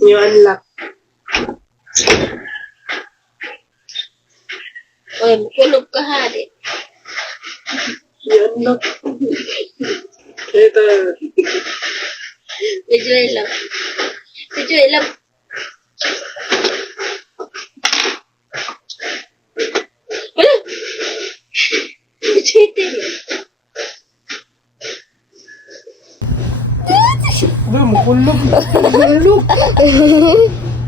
Yung unlock. Oy, kulog ka hari. Yung unlock. Ito. Medyo lang. Medyo lang. Wala. Medyo Ba, makulog. Makulog.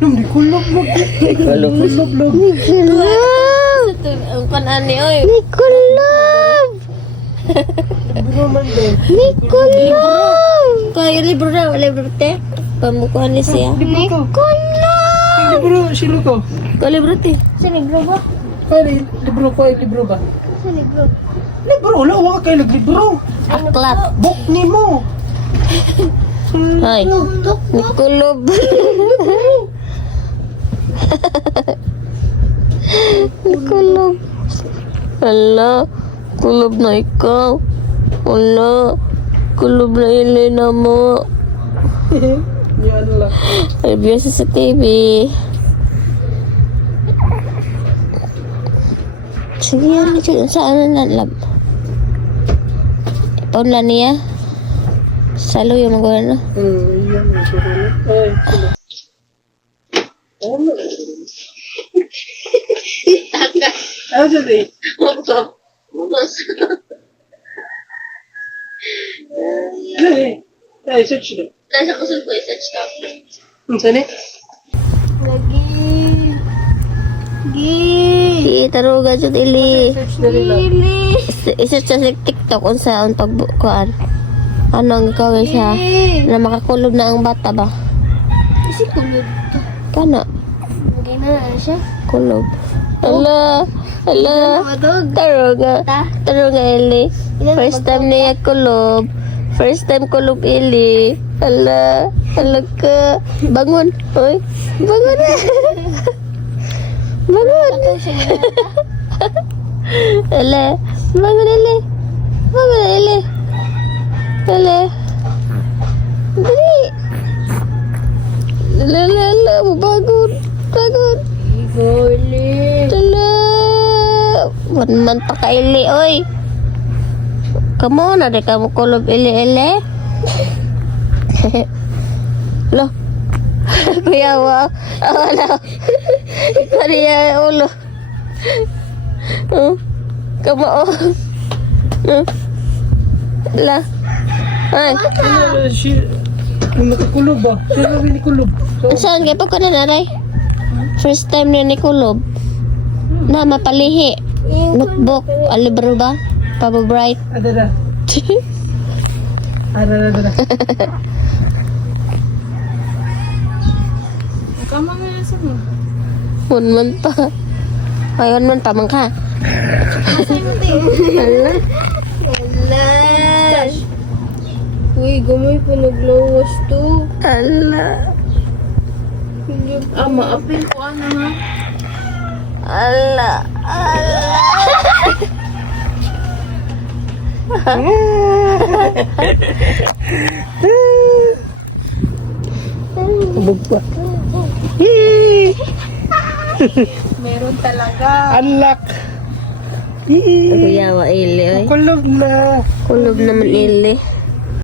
Di kulog. Kulog. ang kanani, oy. Nikulab! Libro man din. Nikulab! Kaya libro na, libro te. Pamukuhan ni siya. Libro ko. Nikulab! Libro, silo ko. Kaya libro te. Sa libro ba? Kaya libro ko ay libro ba? Sa libro. Libro, wala ka kayo naglibro. Aklat. Book ni mo. Ay. Nikulob. Nikulab. Hala. Kulob na ikaw. Hala. Kulob na Elena mo. Yan lang. Ay, biyasa sa TV. Sige, yan. Saan na lab? Ipon lang niya. Salo yung mga ano. Yan. Ay, silo. Ano? Takas. Ano dyan eh? Mabab. Ano eh? Ay, search na. Nasa kusog ko i-search ka. Saan eh? Lagi. Taruga dyan, Ili. Search na rin lang. I-search sa TikTok kung saan pagbukuan. Ano ang gawin siya? Na makakulob na ang bata ba? Kasi kulab. Kana. Lagi na siya. Kulob. Ala. Matog. Taruga. Taruga, Ili. First time niya kulob. First time kulob, Ili. Ala. Ka. Bangun. Hoy. Bangun. Bangun. Ala. Bangun, Ili. Bangun, Ili. Ala. Dali. Ala. Bangun. Igoli. Ala. Man pa ka, Ili, oy. Kamu na rin kamu kulob, Ili. Lo. Kuya wa. Wala. Kariya ulo. Kamu La. Ay. Ano siya? Kung nakakulob ba? Siya na rin kulob. Saan kaya pa ka na nanay? First time na ni kulob. Na mapalihi. Notebook. Alibro ba? Pababright. Ada. Ada. Kama nga sa mo. Man pa. Ayun man pa man ka. Hala. Wala. Uy, gumoy pa naglawas to. Hala. Maapil ko ano ha. Hala. Bugpa. Meron talaga. Unlock. Kuya wa Ili, oy. Kulob na. Kulob naman Ili.